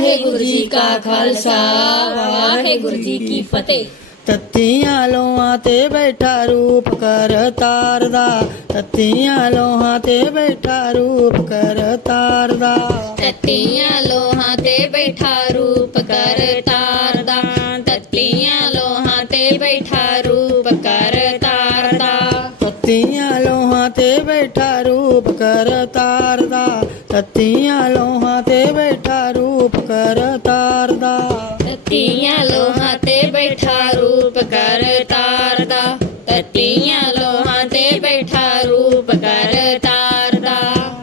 ਵਾਹਿਗੁਰੂ ਜੀ ਕਾ ਖਾਲਸਾ ਵਾਹਿਗੁਰੂ ਜੀ ਕੀ ਫਤਿਹ ਤੱਤੀਆਂ ਲੋਹਾਂ ਤੇ ਬੈਠਾ ਰੂਪ ਕਰ ਤਾਰਦਾ ਤੱਤੀਆਂ ਲੋਹਾਂ ਤੇ ਬੈਠਾ ਰੂਪ ਕਰ ਤਾਰਦਾ ਤਤੀਆਂ ਲੋਹਾਂ ਤੇ ਬੈਠਾ ਰੂਪ ਕਰ ਤਾਰਦਾ ਤਤੀਆਂ ਲੋਹਾਂ ਤੇ ਬੈਠਾ ਰੂਪ ਕਰ ਤਾਰਦਾ ਤੱਤੀਆਂ ਲੋਹਾਂ ਤੇ ਬੈਠਾ ਰੂਪ ਕਰ ਤਾਰਦਾ ਤੱਤੀਆਂ ਲੋਹਾਂ ਤੇ ਬੈਠਾ ਰੂਪ ਕਰ ਤਾਰਦਾ ਤਤੀਆਂ ਲੋਹਾਂ ਤੇ ਬੈਠਾ ਰੂਪ ਕਰ ਤਾਰਦਾ ਤਤੀਆਂ ਲੋਹਾਂ ਤੇ ਬੈਠਾ ਰੂਪ ਕਰ ਤਾਰਦਾ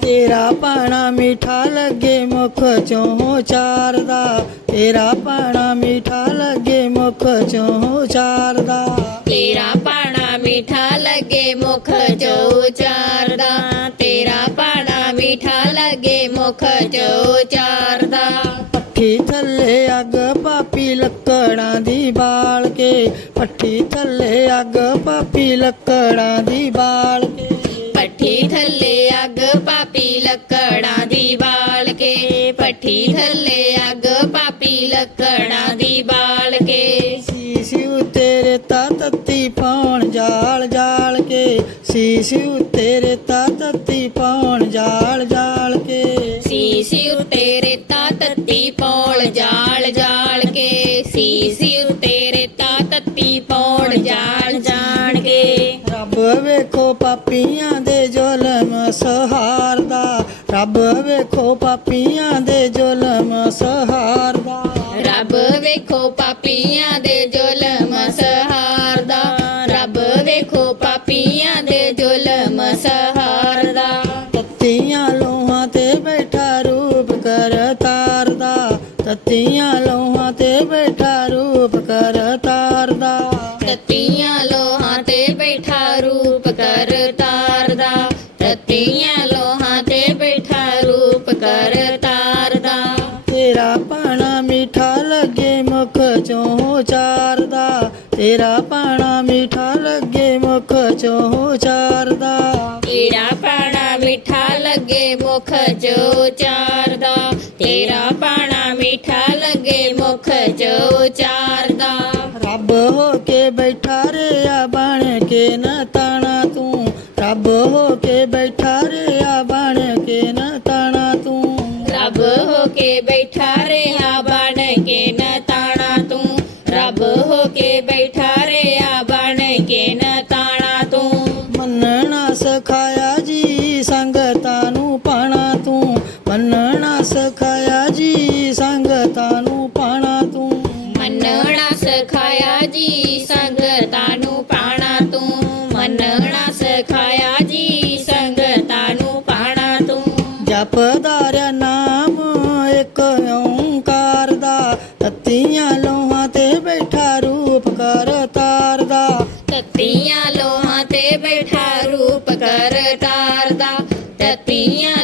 ਤੇਰਾ ਪਾਣਾ ਮਿੱਠਾ ਲੱਗੇ ਮੁਖ ਚੋਂ ਚਾਰਦਾ ਤੇਰਾ ਪਾਣਾ ਮਿੱਠਾ ਲੱਗੇ ਮੁਖ ਚੋਂ ਚਾਰਦਾ ਤੇਰਾ ਪਾਣਾ ਮਿੱਠਾ ਲੱਗੇ ਮੁਖ ਜੋ ਚਾਰਦਾ ਤੇਰਾ ਪਾਣਾ ਮਿੱਠਾ ਲੱਗੇ ਮੁਖ ਜੋ ਚਾਰਦਾ ਪੱਠੀ ਥੱਲੇ ਅੱਗ ਪਾਪੀ ਲੱਕੜਾਂ ਦੀ ਬਾਲ ਕੇ। ਪੱਠੀ ਥੱਲੇ ਅੱਗ ਪਾਪੀ ਲੱਕੜਾਂ ਦੀ ਬਾਲ ਕੇ। ਪੱਠੀ ਥੱਲੇ ਅੱਗ ਪਾਪੀ ਲੱਕੜਾਂ ਦੀ ਬਾਲ ਕੇ। ਪੱਠੀ ਥੱਲੇ ਅੱਗ ਪਾਪੀ ਲੱਕੜਾਂ ਦੀ ਬਾਲ ਕੇ। ਸੀਸ ਉੱਤੇ ਰੇਤਾ ਤੱਤੀ ਪਾਉਣ ਜਾਲ ਜਾਲ ਕੇ। ਸੀਸ ਉੱਤੇ ਰੇਤਾ ਤੱਤੀ ਪਾਉਣ ਜਾਲ ਪਾਪੀਆਂ ਦੇ ਜ਼ੁਲਮ ਸਹਾਰਦਾ। ਰੱਬ ਵੇਖੋ ਪਾਪੀਆਂ ਦੇ ਜ਼ੁਲਮ ਸਹਾਰਦਾ। ਰੱਬ ਵੇਖੋ ਪਾਪੀਆਂ ਦੇ ਜ਼ੁਲਮ ਸਹਾਰਦਾ। ਰੱਬ ਵੇਖੋ ਪਾਪੀਆਂ ਦੇ ਜ਼ੁਲਮ ਸਹਾਰਦਾ। ਤੱਤੀਆਂ ਲੋਹਾਂ ਤੇ ਬੈਠਾ ਰੂਪ ਕਰ ਤਾਰਦਾ ਤੱਤੀਆਂ ਲੋਹਾਂ ਤੇ ਬੈਠਾ ਰੂਪ ਕਰ ਤਾਰਦਾ ਤਤੀਆਂ ਲੋਹਾਂ ਤੇ ਬੈਠਾ ਰੂਪ ਕਰ ਤਾਰਦਾ ਤਤੀਆਂ ਲੋਹਾਂ ਤੇ ਬੈਠਾ ਰੂਪ ਕਰ ਤਾਰਦਾ। ਤੇਰਾ ਪਾਣਾ ਮਿੱਠਾ ਲੱਗੇ ਮੁਖ ਚੋਂ ਚਾਰਦਾ। ਤੇਰਾ ਪਾਣਾ ਮਿੱਠਾ ਲੱਗੇ ਮੁਖ ਚੋਂ ਚਾਰਦਾ। ਤੇਰਾ ਪਾਣਾ ਮਿੱਠਾ ਲੱਗੇ ਮੁਖ ਜੋ ਚਾਰਦਾ। ਤੇਰਾ ਪਾਣਾ ਮਿੱਠਾ ਲੱਗੇ ਮੁਖ ਜੋ ਚਾਰਦਾ। ਰੱਬ ਹੋ ਕੇ ਬੈਠਾ ਰਿਆ ਬਣ ਕੇ ਨਾ ਤਾਣਾ ਤੂੰ। ਰੱਬ ਹੋ ਕੇ ਮੰਨਣਾ ਸਿਖਾਇਆ ਜੀ ਸੰਗਤਾਂ ਨੂੰ ਪਾਣਾ ਤੂੰ। ਮੰਨਣਾ ਸਿਖਾਇਆ ਜੀ ਸੰਗਤਾਂ ਨੂੰ ਪਾਣਾ ਤੂੰ। ਮੰਨਣਾ ਸਿਖਾਇਆ ਜੀ ਸੰਗਤਾਂ ਨੂੰ ਪਾਣਾ ਤੂੰ। ਜਪਦਾਰਿਆ ਨਾਮ ਇੱਕ ਓੰਕਾਰ ਦਾ ਤਤੀਆਂ ਲੋਹਾਂ ਤੇ ਬੈਠਾ ਰੂਪ ਕਰ ਤਾਰਦਾ ਤਤੀਆਂ ਲੋਹਾਂ ਤੇ ਬੈਠਾ ਰੂਪ ਕਰ ਤਾਰਦਾ ਤਤੀਆਂ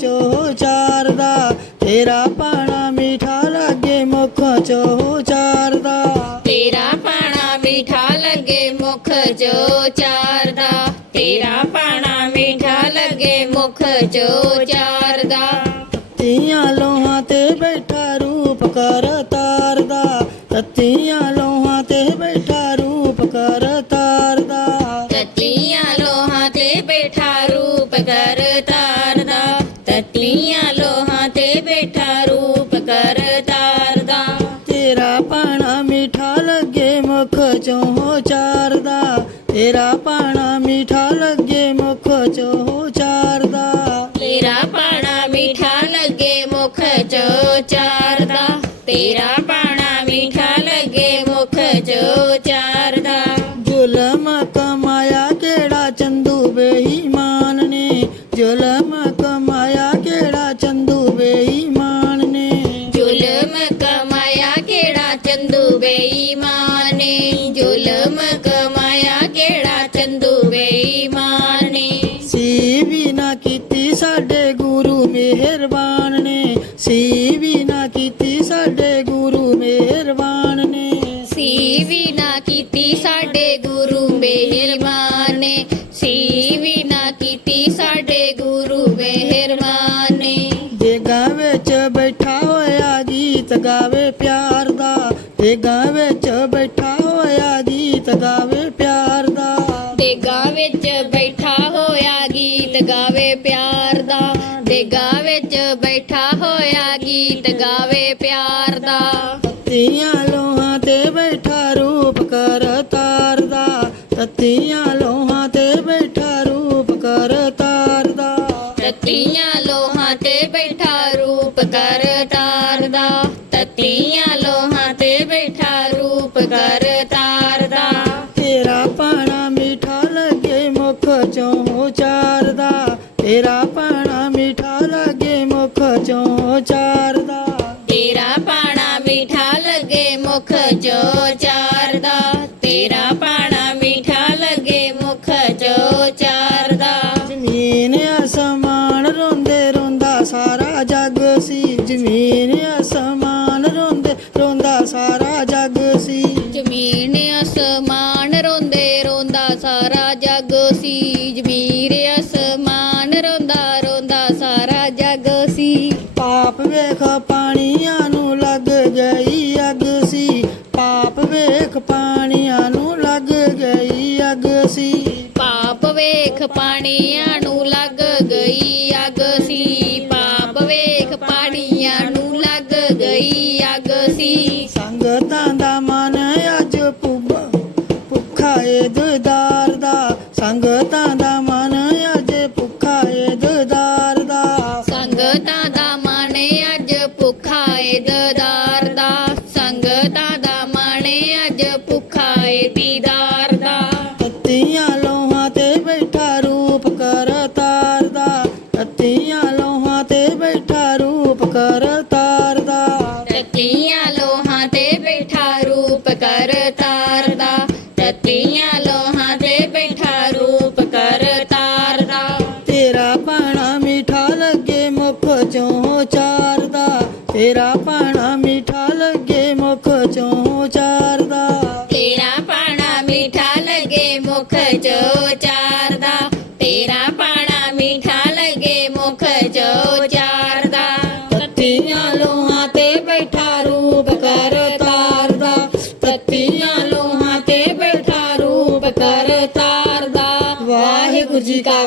ਚੋ ਚਾਰਦਾ ਤੇਰਾ ਪਾਣਾ ਮਿੱਠਾ ਲੱਗੇ ਮੁਖ ਚੋ ਚਾਰਦਾ ਤੇਰਾ ਪਾਣਾ ਮਿੱਠਾ ਲੱਗੇ ਮੁਖ ਜੋ ਚਾਰਦਾ ਤੇਰਾ ਪਾਣਾ ਮਿੱਠਾ ਲੱਗੇ ਮੁਖ ਜੋ ਚਾਰਦਾ ਤੀਆਂ ਲੋਹਾਂ ਤੇ ਬੈਠਾ ਰੂਪ ਕਰ ਤਾਰਦਾ ਤਤੀਆਂ ਲੱਗੇ ਮੁਖ ਚੋਂ ਚਾਰਦਾ, ਤੇਰਾ ਪਾਣਾ ਮਿੱਠਾ ਲੱਗੇ ਮੁਖ ਚੋਂ ਚਾਰਦਾ। ਤੇਰਾ ਪਾਣਾ ਮਿੱਠਾ ਲੱਗੇ ਮੁਖ ਜੋ ਚਾਰਦਾ, ਤੇਰਾ ਪਾਣਾ ਮਿੱਠਾ ਲੱਗੇ ਮੁਖ ਜੋ ਚਾਰਦਾ। ਨਾ ਕੀਤੀ ਸਾਡੇ ਗੁਰੂ ਬੇਈਮਾਨ ਨੇ ਸੀ ਵੀ ਨਾ ਕੀਤੀ ਸਾਡੇ ਗੁਰੂ ਮਿਹਰਬਾਨ। ਨੇ ਦੇਗਾਂ ਵਿੱਚ ਬੈਠਾ ਹੋਇਆ ਗੀਤ ਗਾਵੇ ਪਿਆਰ ਦਾ। ਦੇਗਾਂ ਵਿੱਚ ਬੈਠਾ ਹੋਇਆ ਗੀਤ ਗਾਵੇ ਪਿਆਰ ਦਾ। ਦੇਗਾ ਵਿੱਚ ਬੈਠਾ ਹੋਇਆ ਗੀਤ ਗਾਵੇ ਪਿਆਰ ਦਾ। ਦੇਗਾ ਵਿੱਚ ਬੈਠਾ ਹੋਇਆ ਗੀਤ ਗਾਵੇ ਪਿਆਰ ਦਾ। ਤੀਆਂ ਲੋਹਾਂ ਤੇ ਬੈਠਾ ਤਤੀਆਂ ਲੋਹਾਂ ਤੇ ਬੈਠਾ ਰੂਪ ਕਰ ਤਾਰਦਾ ਤਤੀਆਂ ਲੋਹਾਂ ਤੇ ਬੈਠਾ ਰੂਪ ਕਰ ਤਾਰਦਾ ਤਤੀਆਂ ਲੋਹਾਂ ਤੇ ਬੈਠਾ ਰੂਪ ਕਰ ਤਾਰਦਾ ਤੇਰਾ ਪਾਣਾ ਮਿੱਠਾ ਲੱਗੇ ਮੁਖ ਚੋਂ ਚਾਰਦਾ ਤੇਰਾ ਪਾਣਾ ਮਿੱਠਾ ਲੱਗੇ ਮੁਖ ਚੋਂ ਚਾਰਦਾ ਤੇਰਾ ਪਾਣਾ ਮਿਠਾ ਲੱਗੇ ਮੁਖ ਜੋ ਚਾਰਦਾ ਤੇਰਾ ਸਾਰਾ ਜੱਗ ਸੀ। ਜ਼ਮੀਨ ਅਸਮਾਨ ਰੋਂਦੇ ਰੋਂਦਾ ਸਾਰਾ ਜੱਗ ਸੀ। ਜ਼ਮੀਰ ਅਸਮਾਨ ਰੋਂਦਾ ਰੋਂਦਾ ਸਾਰਾ ਜੱਗ ਸੀ। ਪਾਪ ਵੇਖ ਪਾਣੀਆਂ ਨੂੰ ਲੱਗ ਗਈ ਅੱਗ ਸੀ। ਪਾਪ ਵੇਖ ਪਾਣੀਆਂ ਨੂੰ ਲੱਗ ਗਈ ਅੱਗ ਸੀ। ਪਾਪ ਵੇਖ ਪਾਣੀਆਂ ਨੂੰ ਲੱਗ ਗਈ ਅੱਗ ਸੀ। ਪਾਪ ਵੇਖ ਪਾਣੀਆਂ ਨੂੰ ਤਤੀਆਂ ਲੋਹਾਂ ਤੇ ਬੈਠਾ ਰੂਪ ਕਰ ਤਾਰਦਾ। ਤਤੀਆਂ ਲੋਹਾਂ ਤੇ ਬੈਠਾ ਰੂਪ ਕਰ ਤਾਰਦਾ। ਤੇਰਾ ਪਾਣਾ ਮਿੱਠਾ ਲੱਗੇ ਮੁਖ ਚੋਂ ਚਾਰਦਾ। ਤੇਰਾ ਪਾਣਾ ਮਿੱਠਾ ਲੱਗੇ ਮੁਖ ਚੋਂ ਚਾਰਦਾ। ਤੇਰਾ ਪਾਣਾ ਮਿਠਾ ਲੱਗੇ ਮੁਖ ਜੋ